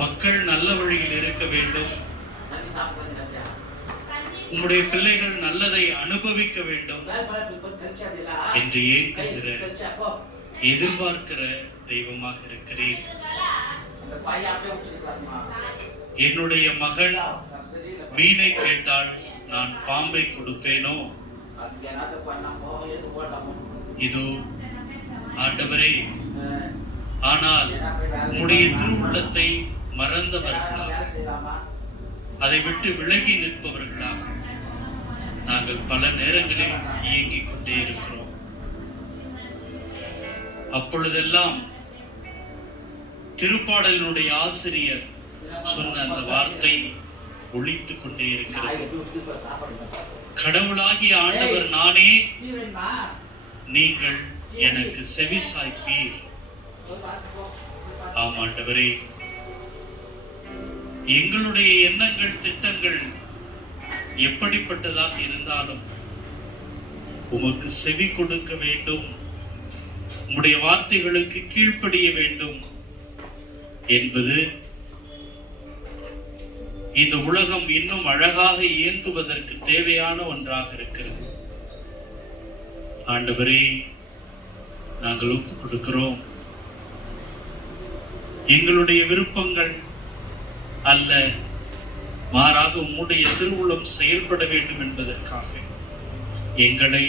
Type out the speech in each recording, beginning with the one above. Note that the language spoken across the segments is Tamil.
மக்கள் நல்ல வழியில் இருக்க வேண்டும், உம்முடைய பிள்ளைகள் நல்லதை அனுபவிக்க வேண்டும் என்று ஏங்குகிற, எதிர்பார்க்கிற தெய்வமாக இருக்கிறீர். என்னுடைய மகள் மீனை கேட்டால் நான் பாம்பை கொடுப்பேனோ? இதோ ஆண்டவரே, ஆனால் உம்முடைய திருவுள்ளத்தை மறந்தவர்களாக, அதை விட்டு விலகி நிற்பவர்களாக நாங்கள் பல நேரங்களில் இயங்கிக் கொண்டே இருக்கிறோம். அப்பொழுதெல்லாம் திருப்பாடலினுடைய ஆசிரியர் சொன்ன அந்த வார்த்தை ஒலித்துக் கொண்டே இருக்கிறது. கடவுளாகிய ஆண்டவர் நானே, நீங்கள் எனக்கு செவி சாய்ப்பீர். ஆம் ஆண்டவரே, எங்களுடைய எண்ணங்கள் திட்டங்கள் எப்படிப்பட்டதாக இருந்தாலும் உமக்கு செவி கொடுக்க வேண்டும், உம்முடைய வார்த்தைகளுக்கு கீழ்ப்படிய வேண்டும் என்பது இந்த உலகம் இன்னும் அழகாக இயங்குவதற்கு தேவையான ஒன்றாக இருக்கிறது. ஆண்டவரே, நாங்கள் ஒப்புக் கொடுக்கிறோம். எங்களுடைய விருப்பங்கள் அல்ல, மாறாக உம்முடைய திருவுளம் செயல்பட வேண்டும் என்பதற்காக எங்களை,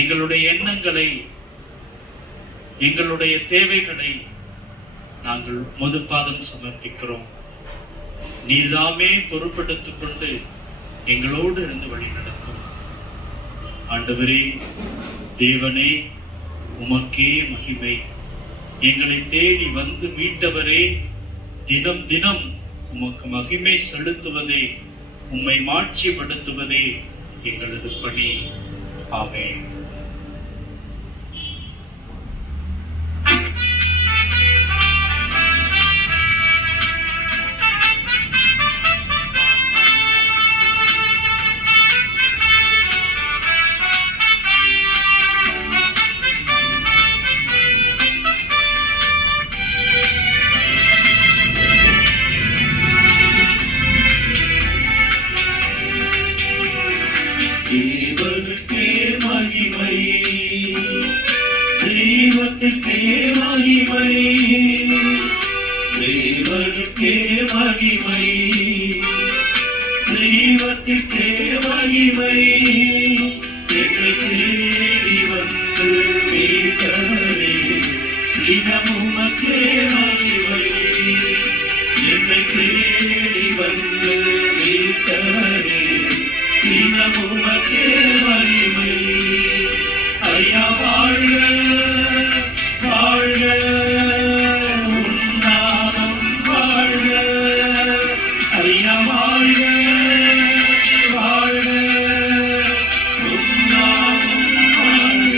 எங்களுடைய எண்ணங்களை, எங்களுடைய தேவைகளை நாங்கள் மதுபாதம் சமர்ப்பிக்கிறோம். நீதாமே பொறுப்பெடுத்துக் கொண்டு எங்களோடு இருந்து வழி நடத்தும். ஆண்டவரே, தேவனே, உமக்கே மகிமை. எங்களை தேடி வந்து மீட்டவரே, தினம் தினம் உமக்கு மகிமை செலுத்துவதே, உம்மை மாட்சிப்படுத்துவதே எங்களது பணி. ஆமென். தேவனுக்கே மகிமை, தெய்வத்துக்கே மகிமை, தேவனுக்கே மகிமை, தெய்வத்துக்கே மகிமை. என்னை தேடி வந்து மீட்டவரே, தினம் உமக்கே மகிமை. என்னை தேடி வந்து மீட்டவரே, தினம் உமக்கே மகிமை. ஐயா வாழ்க, வாழ்க, உன் நாமம் வாழ்க. ஐயா வாழ்க, வாழ்க, உன் நாமம் வாழ்க.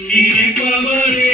நினைப்பவரே